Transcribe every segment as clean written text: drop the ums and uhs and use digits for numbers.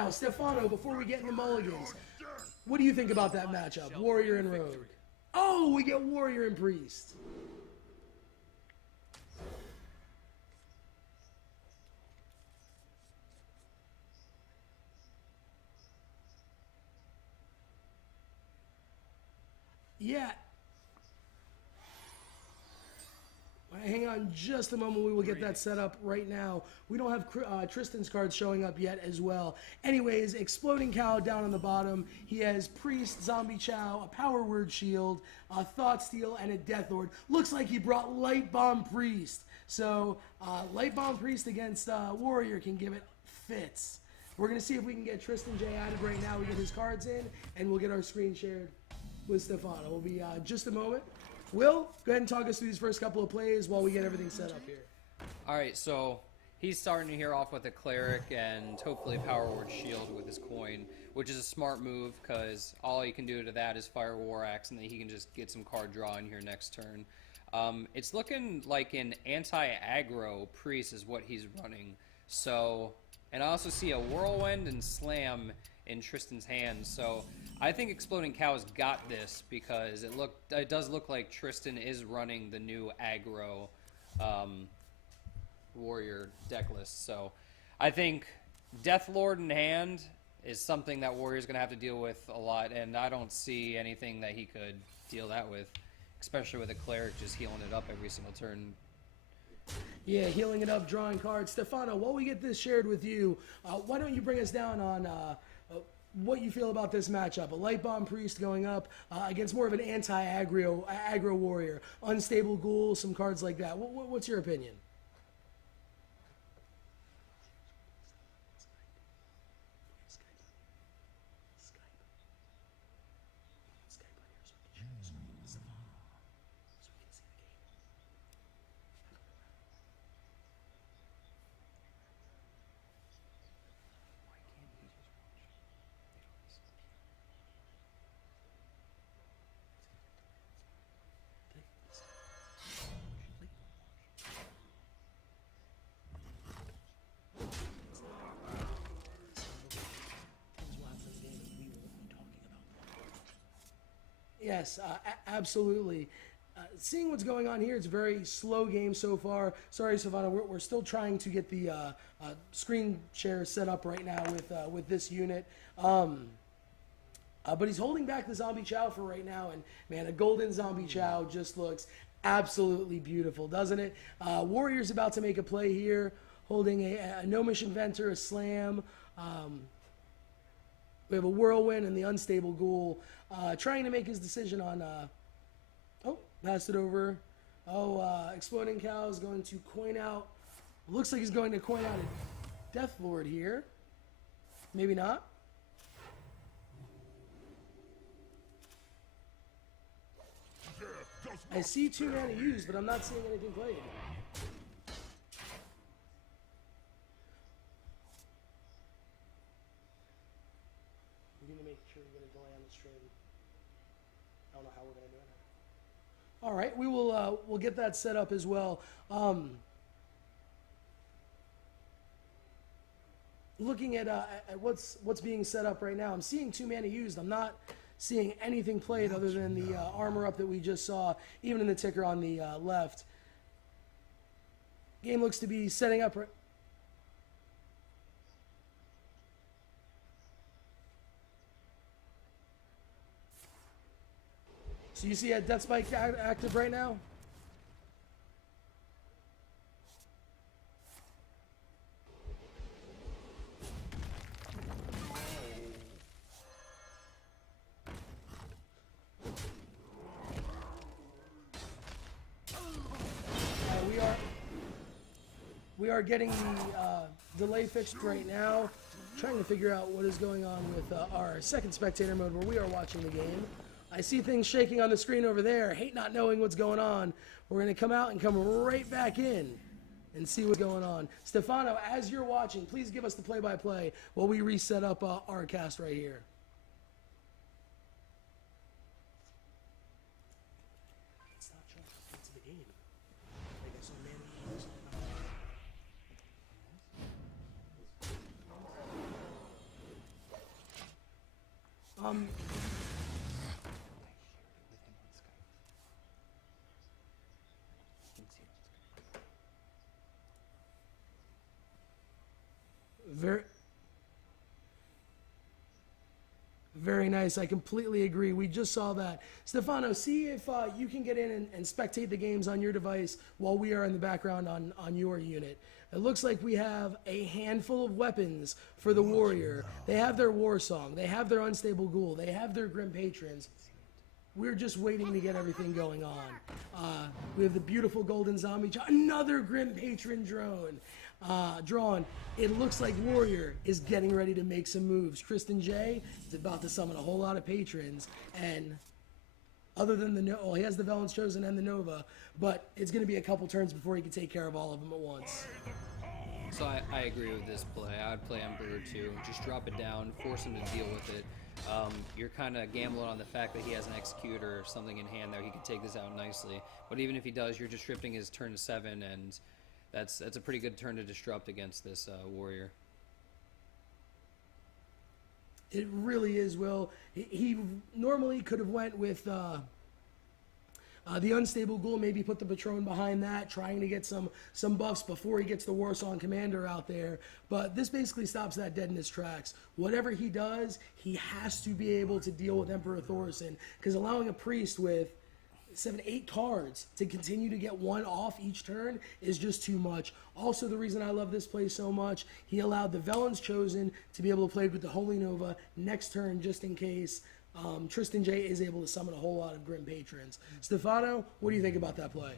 Now, Stefano, before we get into mulligans, what do you think about that matchup? Warrior and Rogue. Oh, we get Warrior and Priest. Yeah. Hang on just a moment. We will get that set up right now. We don't have Tristan's cards showing up yet as well. Anyways, Exploding Cow down on the bottom. He has Priest, Zombie Chow, a Power Word Shield, a Thought Steal, and a Death Lord. Looks like he brought Light Bomb Priest. So, Light Bomb Priest against Warrior can give it fits. We're going to see if we can get TristanJ added right now. We get his cards in, and we'll get our screen shared with Stefano. We'll be just a moment. Will, go ahead and talk us through these first couple of plays while we get everything set up here. All right, so he's starting here off with a Cleric and hopefully a Power Word Shield with his coin, which is a smart move because all he can do to that is fire War Axe, and then he can just get some card draw in here next turn. It's looking like an anti-aggro Priest is what he's running. So, and I also see a Whirlwind and Slam in Tristan's hands. So I think Exploding Cow's got this because it does look like Tristan is running the new aggro Warrior deck list. So I think Death Lord in hand is something that Warrior's going to have to deal with a lot, and I don't see anything that he could deal that with, especially with a Cleric just healing it up every single turn. Yeah, healing it up, drawing cards. Stefano, while we get this shared with you, why don't you bring us down on what you feel about this matchup? A Light Bomb Priest going up against more of an anti-aggro Warrior. Unstable Ghoul, some cards like that. What's your opinion? Yes, absolutely. Seeing what's going on here, it's a very slow game so far. Sorry, Savannah, we're still trying to get the screen share set up right now with this unit. But he's holding back the Zombie Chow for right now, and man, a golden Zombie Chow just looks absolutely beautiful, doesn't it? Warrior's about to make a play here, holding a Gnomish Inventor, a Slam. We have a Whirlwind and the Unstable Ghoul, trying to make his decision on, passed it over. Exploding Cow is going to coin out, looks like he's going to coin out a Death Lord here. Maybe not. I see 2 mana used, but I'm not seeing anything played. Make sure we get a delay on the stream. I don't know how we're going to do it. All right, we will we'll get that set up as well. Looking at what's being set up right now, I'm seeing 2 mana used. I'm not seeing anything played other than the armor up that we just saw, even in the ticker on the left. Game looks to be setting up. So you see a Death Spike active right now? We are getting the delay fixed right now. Trying to figure out what is going on with our second spectator mode where we are watching the game. I see things shaking on the screen over there. Hate not knowing what's going on. We're going to come out and come right back in and see what's going on. Stefano, as you're watching, please give us the play-by-play while we reset up our cast right here. It's not showing into the game. Like I saw man. Very, very nice. I completely agree. We just saw that. Stefano, see if you can get in and spectate the games on your device while we are in the background on your unit. It looks like we have a handful of weapons for the warrior. They have their war song. They have their unstable ghoul. They have their grim patrons. We're just waiting to get everything going on. We have the beautiful golden zombie. Another grim patron drone. Drawn. It looks like Warrior is getting ready to make some moves. TristanJ is about to summon a whole lot of patrons, and other than he has the Velen's Chosen and the Nova, but it's going to be a couple turns before he can take care of all of them at once. So I agree with this play. I would play Emperor too. Just drop it down, force him to deal with it. You're kind of gambling on the fact that he has an Executor or something in hand there. He can take this out nicely. But even if he does, you're disrupting his turn 7, and that's a pretty good turn to disrupt against this warrior. It really is, Will. He normally could have went with the Unstable Ghoul, maybe put the Patron behind that, trying to get some buffs before he gets the Warsong Commander out there. But this basically stops that dead in his tracks. Whatever he does, he has to be able to deal with Emperor Thorson, because allowing a priest with 7-8 cards to continue to get one off each turn is just too much. Also, the reason I love this play so much, he allowed the Velen's Chosen to be able to play with the Holy Nova next turn, just in case TristanJ is able to summon a whole lot of Grim Patrons. Stefano, what do you think about that play?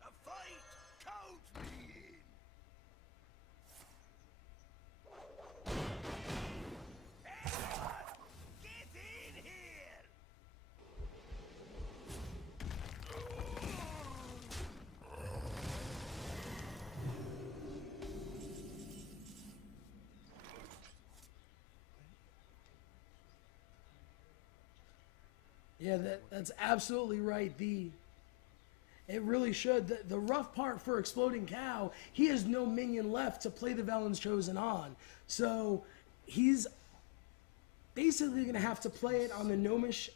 A fight! Count me in! Everyone, get in here! Yeah, that's absolutely right. It really should. The rough part for Exploding Cow, he has no minion left to play the Velen's Chosen on. So he's basically going to have to play it on the Gnomish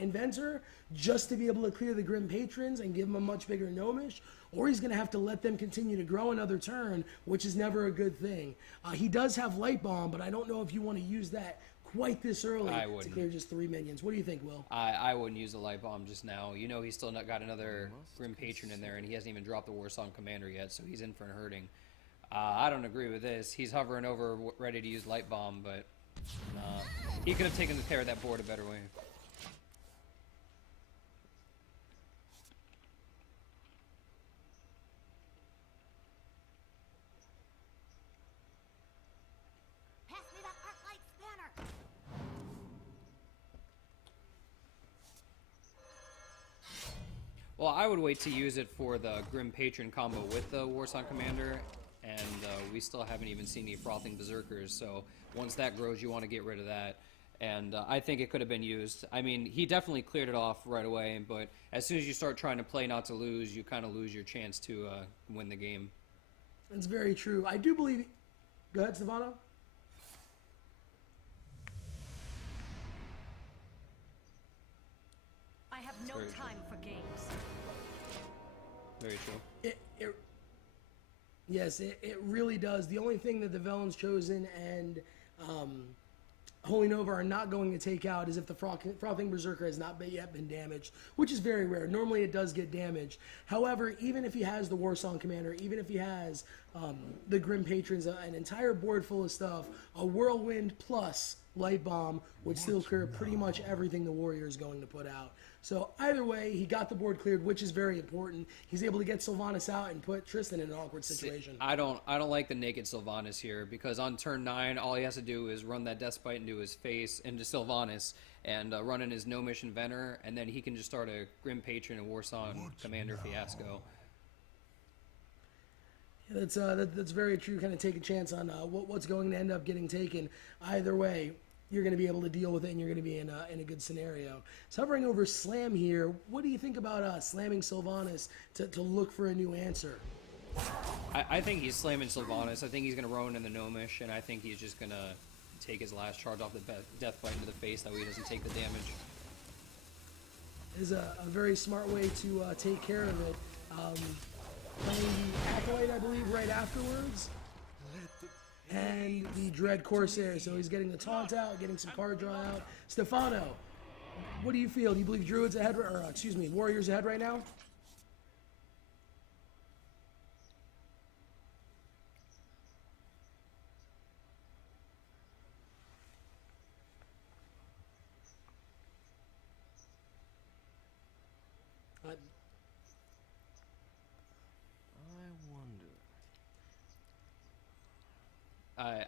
Inventor just to be able to clear the Grim Patrons and give him a much bigger Gnomish, or he's going to have to let them continue to grow another turn, which is never a good thing. He does have Light Bomb, but I don't know if you want to use that quite this early to clear just 3 minions. What do you think, Will? I wouldn't use the Light Bomb just now. You know he's still not got another Grim Patron in there, and he hasn't even dropped the Warsong Commander yet, so he's in for a hurting. I don't agree with this. He's hovering over, ready to use Light Bomb, but he could have taken care of that board a better way. Pass me that arc light spanner. Well, I would wait to use it for the Grim Patron combo with the Warsong Commander, and we still haven't even seen any Frothing Berserkers, so once that grows, you want to get rid of that. And I think it could have been used. I mean, he definitely cleared it off right away, but as soon as you start trying to play not to lose, you kind of lose your chance to win the game. That's very true. I do believe... Go ahead, Stefano. I have no very time for games. Very true. Yes, it really does. The only thing that the Velen's Chosen and Holy Nova are not going to take out is if the Frothing Berserker has not yet been damaged, which is very rare. Normally it does get damaged. However, even if he has the Warsong Commander, even if he has the Grim Patrons, an entire board full of stuff, a Whirlwind plus Light Bomb would still clear pretty much everything the Warrior is going to put out. So either way, he got the board cleared, which is very important. He's able to get Sylvanas out and put Tristan in an awkward situation. I don't like the naked Sylvanas here, because on turn 9, all he has to do is run that Deathbite into his face, into Sylvanas, and run in his Gnomish Inventor, and then he can just start a Grim Patron and Warsong Commander fiasco. Yeah, that's very true. Kind of take a chance on what's going to end up getting taken. Either way, you're going to be able to deal with it, and you're going to be in a good scenario. So hovering over Slam here, what do you think about slamming Sylvanas to look for a new answer? I think he's slamming Sylvanas. I think he's going to roam in the Gnomish, and I think he's just going to take his last charge off the death bite into the face. That way he doesn't take the damage. Is a very smart way to take care of it. Playing the Acolyte, I believe, right afterwards. And the Dread Corsair. So he's getting the taunt out, getting some card draw out. Stefano, what do you feel? Do you believe Druid's ahead, or excuse me, Warriors ahead right now?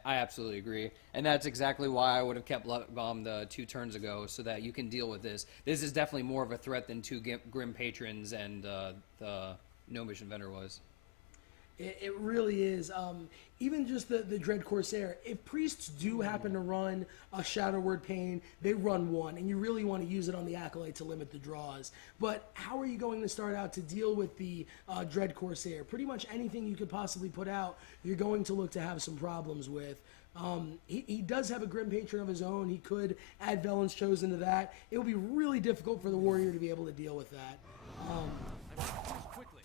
I absolutely agree, and that's exactly why I would have kept Bomb 2 turns ago, so that you can deal with this. This is definitely more of a threat than 2 Grim Patrons and the Gnomish Inventor was. It really is. Even just the Dread Corsair, if priests do happen to run a Shadow Word Pain, they run 1, and you really want to use it on the Acolyte to limit the draws. But how are you going to start out to deal with the Dread Corsair? Pretty much anything you could possibly put out, you're going to look to have some problems with. He does have a Grim Patron of his own. He could add Velen's Chosen to that. It would be really difficult for the Warrior to be able to deal with that.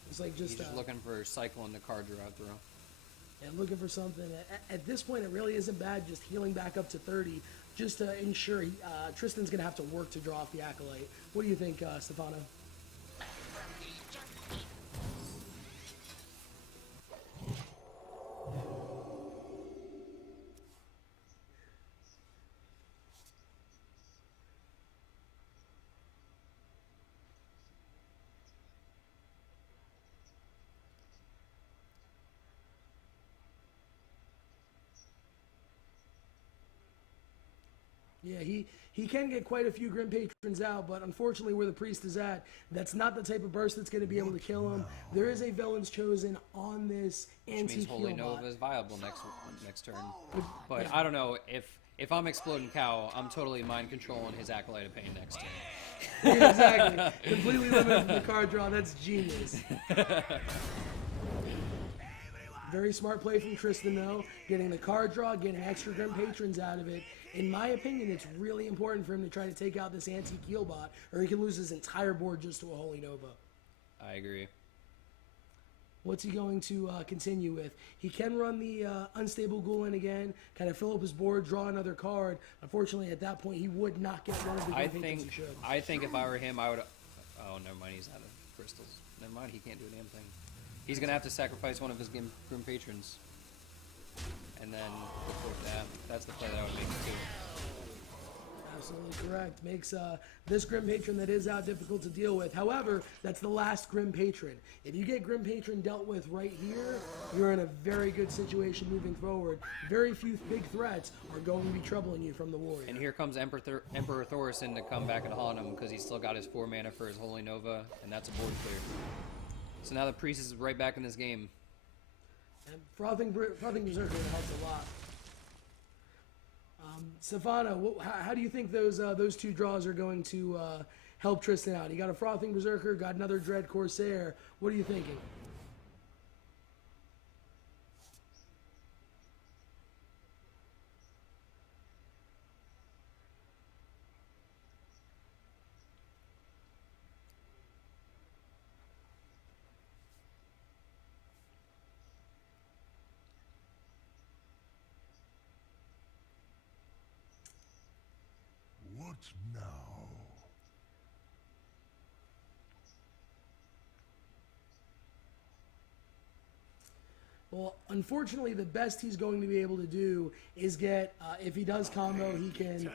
It's like He's just looking for cycling the card draw throw. And looking for something. At this point, it really isn't bad just healing back up to 30 just to ensure Tristan's going to have to work to draw off the Acolyte. What do you think, Stefano? Yeah, he can get quite a few Grim Patrons out, but unfortunately where the Priest is at, that's not the type of burst that's going to be able to kill him. There is a Velen's Chosen on this antique heal Holy bot. Nova is viable next turn. But I don't know, if I'm Exploding Cow, I'm totally mind controlling his Acolyte of Pain next turn. Yeah, exactly. Completely limited from the card draw. That's genius. Very smart play from Tristan, though. Getting the card draw, getting extra Grim Patrons out of it. In my opinion, it's really important for him to try to take out this antique heal bot, or he can lose his entire board just to a Holy Nova. I agree. What's he going to continue with? He can run the Unstable Ghoul in again, kind of fill up his board, draw another card. Unfortunately, at that point, he would not get one of the Grim Patrons he should. I think if I were him, I would... Oh, never mind, he's out of crystals. Never mind, he can't do a damn thing. He's going to have to sacrifice one of his Grim Patrons. And then that's the play that I would make too. Absolutely correct. Makes this Grim Patron that is out difficult to deal with. However, that's the last Grim Patron. If you get Grim Patron dealt with right here, you're in a very good situation moving forward. Very few big threats are going to be troubling you from the Warrior. And here comes Emperor Thorson to come back and haunt him because he's still got his 4 mana for his Holy Nova, and that's a board clear. So now the Priest is right back in this game. And Frothing Berserker helps a lot. Stefano, how do you think those 2 draws are going to help Tristan out? He got a Frothing Berserker, got another Dread Corsair. What are you thinking? What now? Well, unfortunately, the best he's going to be able to do is get, if he does combo, he can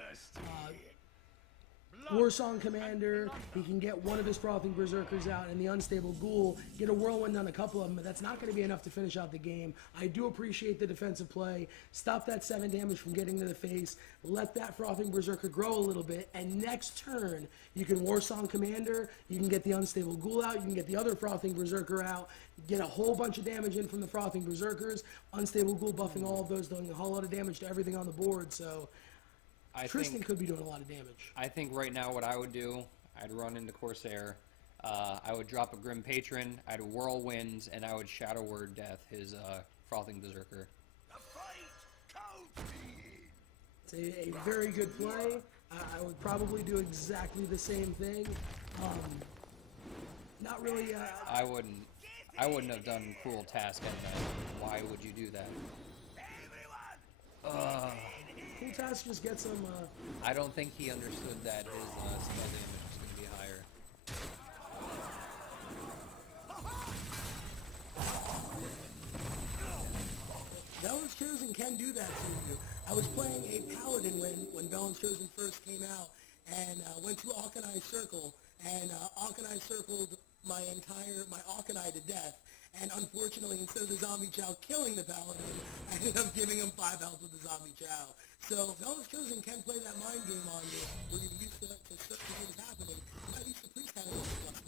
Warsong Commander, he can get one of his Frothing Berserkers out, and the Unstable Ghoul, get a Whirlwind on a couple of them, but that's not going to be enough to finish out the game. I do appreciate the defensive play. Stop that 7 damage from getting to the face, let that Frothing Berserker grow a little bit, and next turn, you can Warsong Commander, you can get the Unstable Ghoul out, you can get the other Frothing Berserker out, get a whole bunch of damage in from the Frothing Berserkers, Unstable Ghoul buffing all of those, doing a whole lot of damage to everything on the board, so Tristan could be doing a lot of damage. I think right now what I would do, I'd run into Corsair, I would drop a Grim Patron, I'd Whirlwind, and I would Shadow Word Death his Frothing Berserker. The fight counts me. a very good play. I would probably do exactly the same thing. Not really. I wouldn't have done Cruel Task in that. Why would you do that? Cool Task just gets him. I don't think he understood that his spell damage was going to be higher. Velen's Chosen can do that to you. I was playing a Paladin when Velen's Chosen first came out, and went to Auchenai Circle, and Auchenai circled my Auchenai to death. And unfortunately, instead of the Zombie Chow killing the Paladin, I ended up giving him 5 health with the Zombie Chow. So Velen's Chosen can play that mind game on you, where you're used to certain things happening. You're not used to Priest having a plus